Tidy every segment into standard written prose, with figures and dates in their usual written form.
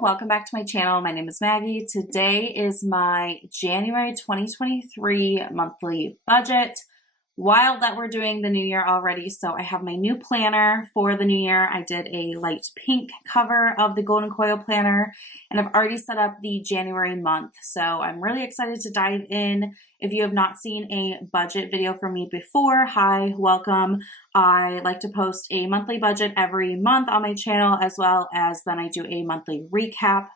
welcome back to my channel. My name is Maggie. Today is my January 2023 monthly budget. Wild that we're doing the new year already, so I have my new planner for the new year. I did a light pink cover of the Golden Coil planner, and I've already set up the January month, so I'm really excited to dive in. If you have not seen a budget video from me before, hi, welcome. I like to post a monthly budget every month on my channel, as well as then I do a monthly recap.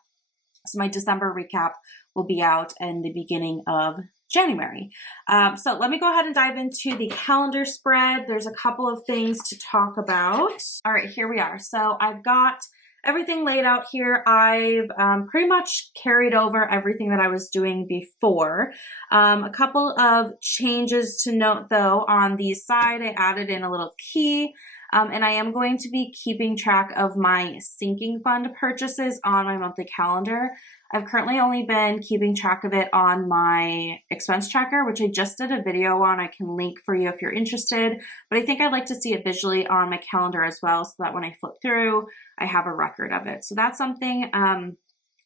So my December recap will be out in the beginning of January. So let me go ahead and dive into the calendar spread. There's a couple of things to talk about. All right, here we are. So I've got everything laid out here. I've pretty much carried over everything that I was doing before. A couple of changes to note though. On the side, I added in a little key. And I am going to be keeping track of my sinking fund purchases on my monthly calendar. I've currently only been keeping track of it on my expense tracker, which I just did a video on. I can link for you if you're interested, but I think I'd like to see it visually on my calendar as well, so that when I flip through, I have a record of it. So that's something I'm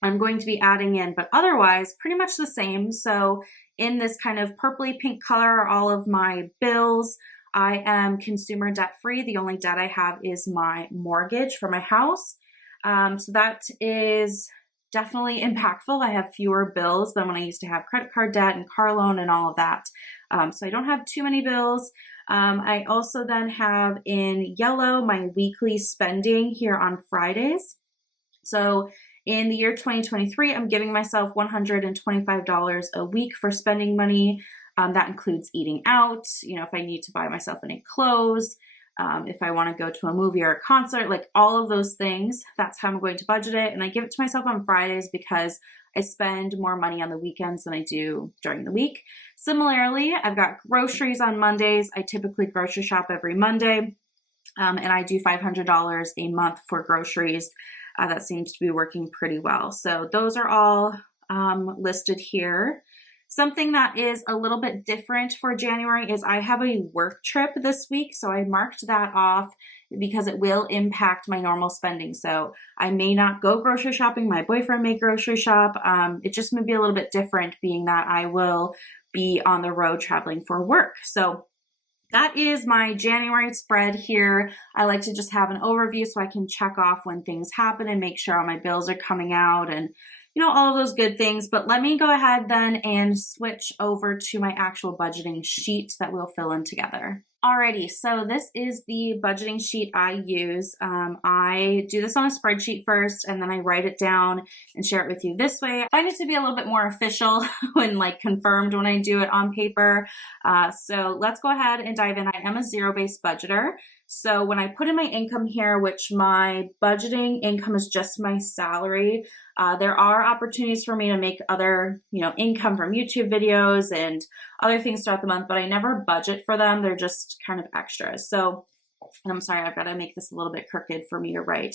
going to be adding in, but otherwise pretty much the same. So in this kind of purpley pink color are all of my bills. I am consumer debt free. The only debt I have is my mortgage for my house. So that is definitely impactful. I have fewer bills than when I used to have credit card debt and car loan and all of that. So I don't have too many bills. I also then have in yellow my weekly spending here on Fridays. So in the year 2023, I'm giving myself $125 a week for spending money. That includes eating out, if I need to buy myself any clothes, if I want to go to a movie or a concert, like all of those things, that's how I'm going to budget it. And I give it to myself on Fridays because I spend more money on the weekends than I do during the week. Similarly, I've got groceries on Mondays. I typically grocery shop every Monday, and I do $500 a month for groceries. That seems to be working pretty well. So those are all listed here. Something that is a little bit different for January is I have a work trip this week. So I marked that off because it will impact my normal spending. So I may not go grocery shopping. My boyfriend may grocery shop. It just may be a little bit different being that I will be on the road traveling for work. So that is my January spread here. I like to just have an overview so I can check off when things happen and make sure all my bills are coming out and all of those good things. But let me go ahead then and switch over to my actual budgeting sheet that we'll fill in together. Alrighty, so this is the budgeting sheet I use. I do this on a spreadsheet first, and then I write it down and share it with you this way. I find it to be a little bit more official when confirmed when I do it on paper. So let's go ahead and dive in. I am a zero-based budgeter. So when I put in my income here, which my budgeting income is just my salary, there are opportunities for me to make other, income from YouTube videos and other things throughout the month, but I never budget for them. They're just kind of extras. So, and I'm sorry, I've got to make this a little bit crooked for me to write.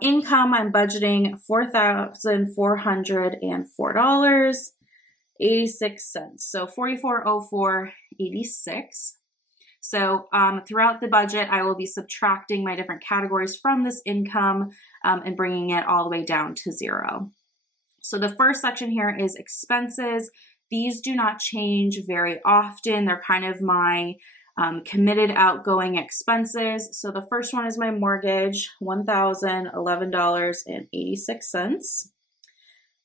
Income, I'm budgeting $4,404.86. So $44.04.86. So throughout the budget, I will be subtracting my different categories from this income and bringing it all the way down to zero. So the first section here is expenses. These do not change very often. They're kind of my committed outgoing expenses. So the first one is my mortgage, $1,011.86.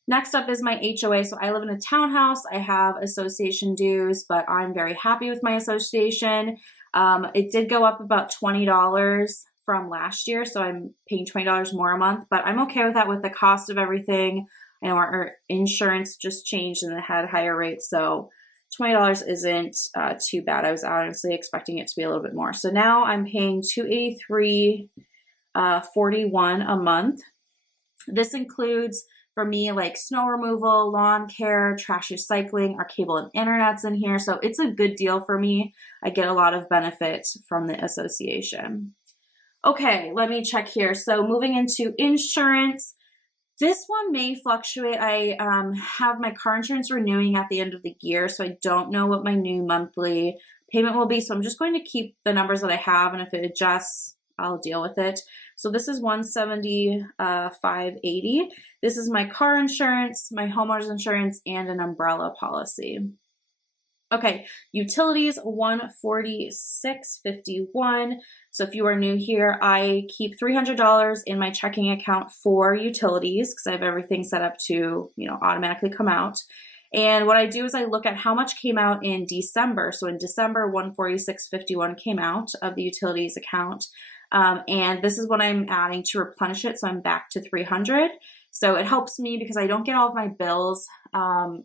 Next up is my HOA. So I live in a townhouse. I have association dues, but I'm very happy with my association. It did go up about $20 from last year, so I'm paying $20 more a month, but I'm okay with that with the cost of everything. I know our insurance just changed and it had higher rates, so $20 isn't too bad. I was honestly expecting it to be a little bit more. So now I'm paying $283.41 a month. This includes for me, snow removal, lawn care, trash recycling, our cable and internet's in here. So it's a good deal for me. I get a lot of benefit from the association. Okay, let me check here. So moving into insurance, this one may fluctuate. I have my car insurance renewing at the end of the year, so I don't know what my new monthly payment will be. So I'm just going to keep the numbers that I have, and if it adjusts, I'll deal with it. So this is $175.80. This is my car insurance, my homeowner's insurance, and an umbrella policy. Okay, utilities $146.51. So if you are new here, I keep $300 in my checking account for utilities because I have everything set up to, automatically come out. And what I do is I look at how much came out in December. So in December, $146.51 came out of the utilities account. And this is what I'm adding to replenish it. So I'm back to $300. So it helps me because I don't get all of my bills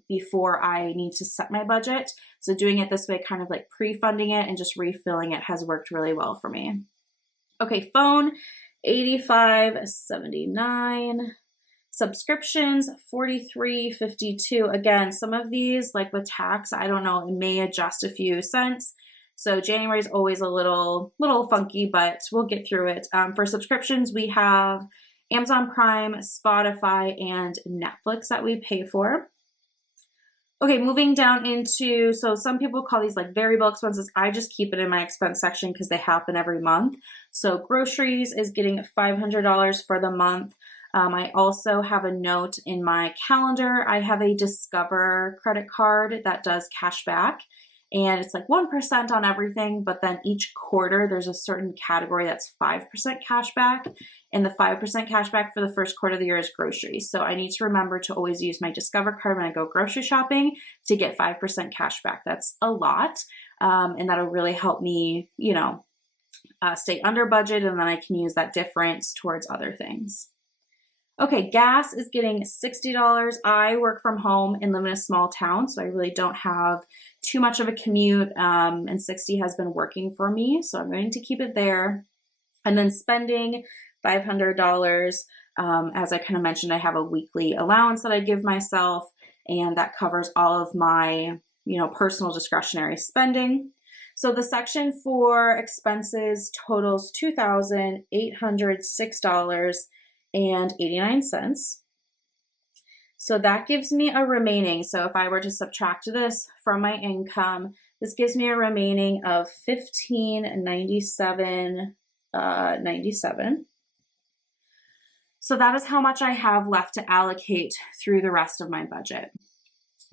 before I need to set my budget. So doing it this way, kind of like pre-funding it and just refilling it, has worked really well for me. Okay, phone, $85.79. Subscriptions, $43.52. Again, some of these, like with tax, I don't know, it may adjust a few cents. So January is always a little funky, but we'll get through it. For subscriptions, we have Amazon Prime, Spotify, and Netflix that we pay for. Okay, moving down into, so some people call these like variable expenses. I just keep it in my expense section because they happen every month. So groceries is getting $500 for the month. I also have a note in my calendar. I have a Discover credit card that does cash back. And it's like 1% on everything, but then each quarter there's a certain category that's 5% cash back. And the 5% cash back for the first quarter of the year is groceries. So I need to remember to always use my Discover card when I go grocery shopping to get 5% cash back. That's a lot. And that'll really help me, stay under budget, and then I can use that difference towards other things. Okay, gas is getting $60. I work from home and live in a small town, so I really don't have too much of a commute, and 60 has been working for me, so I'm going to keep it there. And then spending $500. As I kind of mentioned, I have a weekly allowance that I give myself, and that covers all of my, personal discretionary spending. So the section for expenses totals $2,806.89. So that gives me a remaining, so if I were to subtract this from my income, this gives me a remaining of $1,597.97. So that is how much I have left to allocate through the rest of my budget.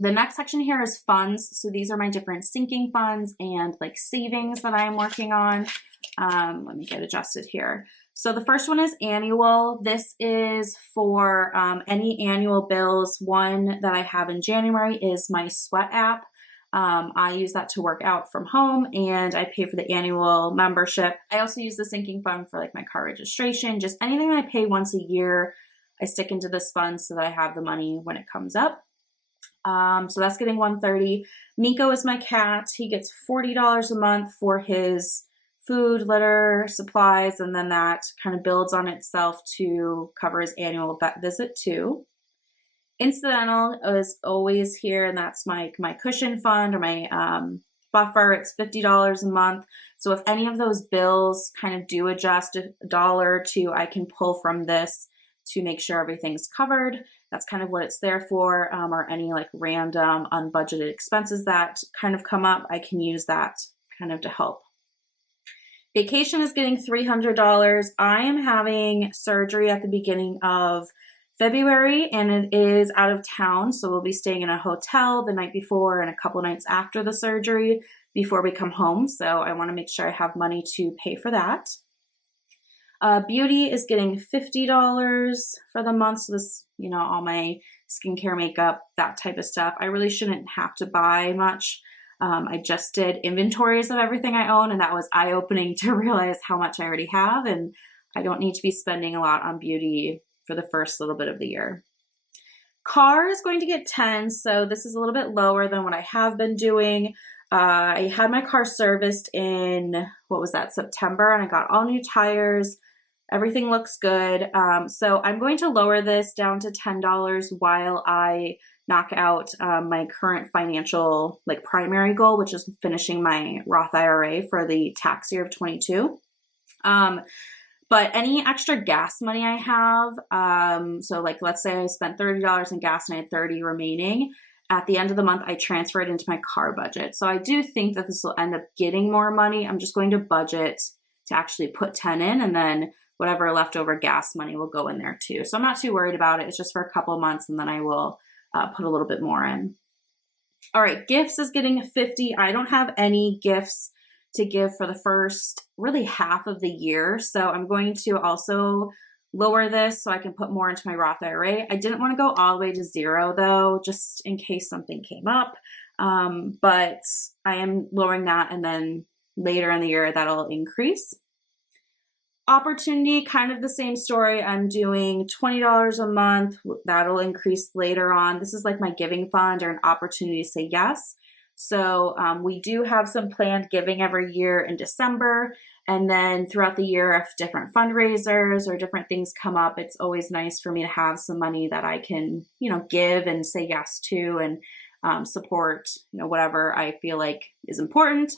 The next section here is funds. So these are my different sinking funds and like savings that I'm working on. Let me get adjusted here. So the first one is annual. This is for any annual bills. One that I have in January is my Sweat app. I use that to work out from home, and I pay for the annual membership. I also use the sinking fund for like my car registration, just anything I pay once a year, I stick into this fund so that I have the money when it comes up. So that's getting $130. Nico is my cat. He gets $40 a month for his food, litter, supplies, and then that kind of builds on itself to cover his annual vet visit too. Incidental is always here, and that's my cushion fund or my buffer. It's $50 a month. So if any of those bills kind of do adjust $1 or $2, I can pull from this to make sure everything's covered. That's kind of what it's there for, or any like random unbudgeted expenses that kind of come up, I can use that kind of to help. Vacation is getting $300. I am having surgery at the beginning of February, and it is out of town, so we'll be staying in a hotel the night before and a couple nights after the surgery before we come home, so I want to make sure I have money to pay for that. Beauty is getting $50 for the month, so this, all my skincare, makeup, that type of stuff. I really shouldn't have to buy much. I just did inventories of everything I own, and that was eye-opening to realize how much I already have, and I don't need to be spending a lot on beauty for the first little bit of the year. Car is going to get $10, so this is a little bit lower than what I have been doing. I had my car serviced in, September, and I got all new tires. Everything looks good. So I'm going to lower this down to $10 while I knock out my current financial primary goal, which is finishing my Roth IRA for the tax year of 22. But any extra gas money I have, so let's say I spent $30 in gas and I had $30 remaining, at the end of the month, I transfer it into my car budget. So I do think that this will end up getting more money. I'm just going to budget to actually put 10 in and then whatever leftover gas money will go in there too. So I'm not too worried about it. It's just for a couple of months, and then I will put a little bit more in. All right, gifts is getting 50. I don't have any gifts to give for the first really half of the year. So I'm going to also lower this so I can put more into my Roth IRA. I didn't want to go all the way to 0 though, just in case something came up. But I am lowering that, and then later in the year that'll increase. Opportunity, kind of the same story. I'm doing $20 a month. That'll increase later on. This is like my giving fund or an opportunity to say yes. So we do have some planned giving every year in December. And then throughout the year, if different fundraisers or different things come up, it's always nice for me to have some money that I can, give and say yes to, and support, whatever I feel like is important.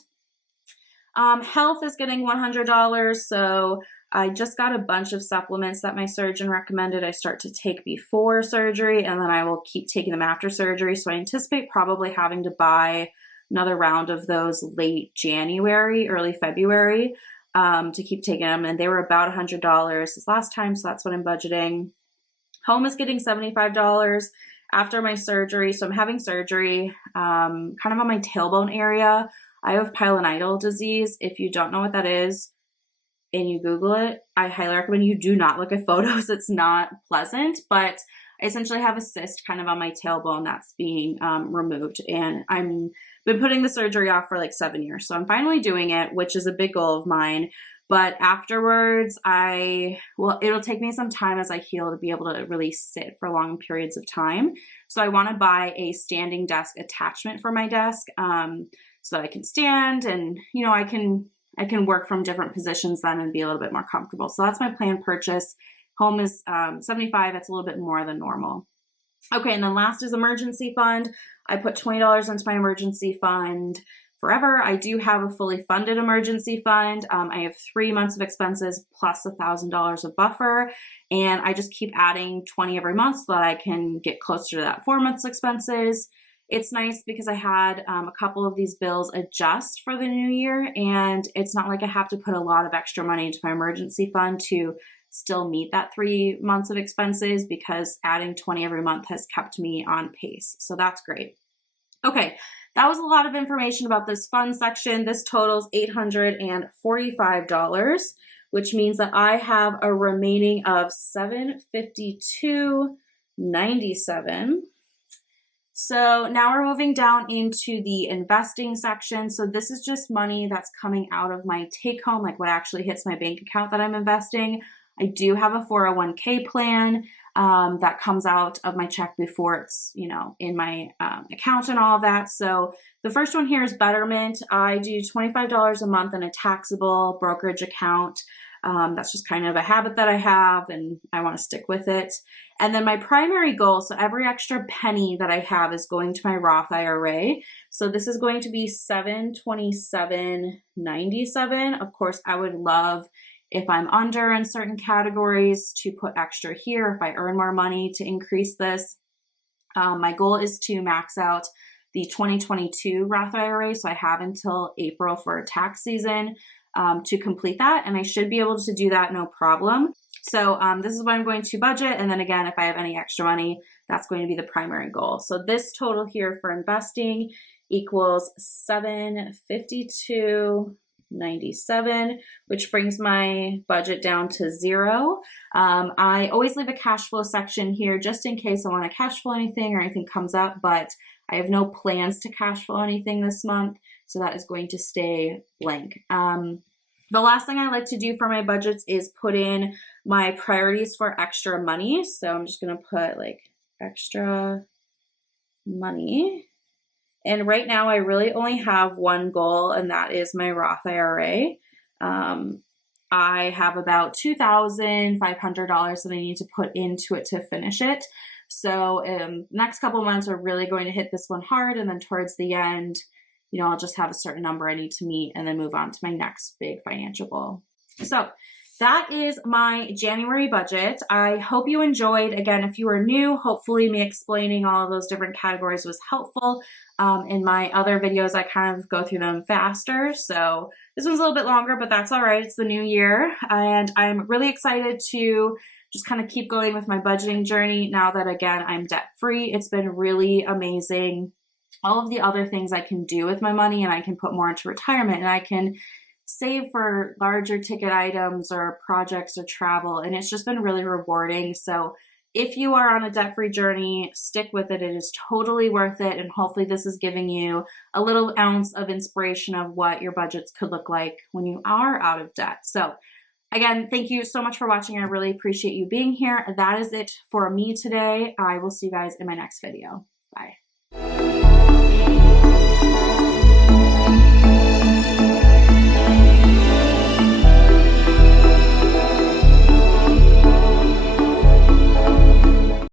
Health is getting $100. So I just got a bunch of supplements that my surgeon recommended I start to take before surgery, and then I will keep taking them after surgery. So I anticipate probably having to buy another round of those late January, early February, to keep taking them. And they were about $100 this last time, so that's what I'm budgeting. Home is getting $75 after my surgery. So I'm having surgery kind of on my tailbone area. I have pilonidal disease. If you don't know what that is and you Google it, I highly recommend you do not look at photos. It's not pleasant, but I essentially have a cyst kind of on my tailbone that's being removed. And I'm been putting the surgery off for like 7 years. So I'm finally doing it, which is a big goal of mine. But afterwards, it'll take me some time as I heal to be able to really sit for long periods of time. So I want to buy a standing desk attachment for my desk, so that I can stand and, I can work from different positions then and be a little bit more comfortable. So that's my planned purchase. Home is 75. That's a little bit more than normal. Okay, and then last is emergency fund. I put $20 into my emergency fund forever. I do have a fully funded emergency fund. I have 3 months of expenses plus $1,000 of buffer, and I just keep adding 20 every month so that I can get closer to that 4 months expenses. It's nice because I had a couple of these bills adjust for the new year, and it's not like I have to put a lot of extra money into my emergency fund to still meet that 3 months of expenses, because adding 20 every month has kept me on pace. So that's great. Okay, that was a lot of information about this fund section. This totals $845, which means that I have a remaining of $752.97. So now we're moving down into the investing section. So this is just money that's coming out of my take home, like what actually hits my bank account that I'm investing. I do have a 401k plan that comes out of my check before it's, in my account and all of that. So the first one here is Betterment. I do $25 a month in a taxable brokerage account. That's just kind of a habit that I have, and I want to stick with it. And then my primary goal, so every extra penny that I have is going to my Roth IRA. So this is going to be $727.97. Of course, I would love, if I'm under in certain categories, to put extra here if I earn more money to increase this. My goal is to max out the 2022 Roth IRA, so I have until April for tax season to complete that, and I should be able to do that no problem. So this is what I'm going to budget, and then again, if I have any extra money, that's going to be the primary goal. So this total here for investing equals $752.97, which brings my budget down to 0. I always leave a cash flow section here just in case I want to cash flow anything or anything comes up, but I have no plans to cash flow anything this month, so that is going to stay blank. The last thing I like to do for my budgets is put in my priorities for extra money. So I'm just going to put like extra money. And right now I really only have one goal, and that is my Roth IRA. I have about $2,500 that I need to put into it to finish it. So next couple of months are really going to hit this one hard, and then towards the end, I'll just have a certain number I need to meet and then move on to my next big financial goal. So that is my January budget. I hope you enjoyed. Again, if you are new, hopefully me explaining all of those different categories was helpful. In my other videos, I kind of go through them faster. So this one's a little bit longer, but that's all right. It's the new year. And I'm really excited to just kind of keep going with my budgeting journey now that, again, I'm debt free. It's been really amazing. All of the other things I can do with my money, and I can put more into retirement, and I can save for larger ticket items or projects or travel. And it's just been really rewarding. So if you are on a debt-free journey, stick with it. It is totally worth it. And hopefully this is giving you a little ounce of inspiration of what your budgets could look like when you are out of debt. So again, thank you so much for watching. I really appreciate you being here. That is it for me today. I will see you guys in my next video. Bye.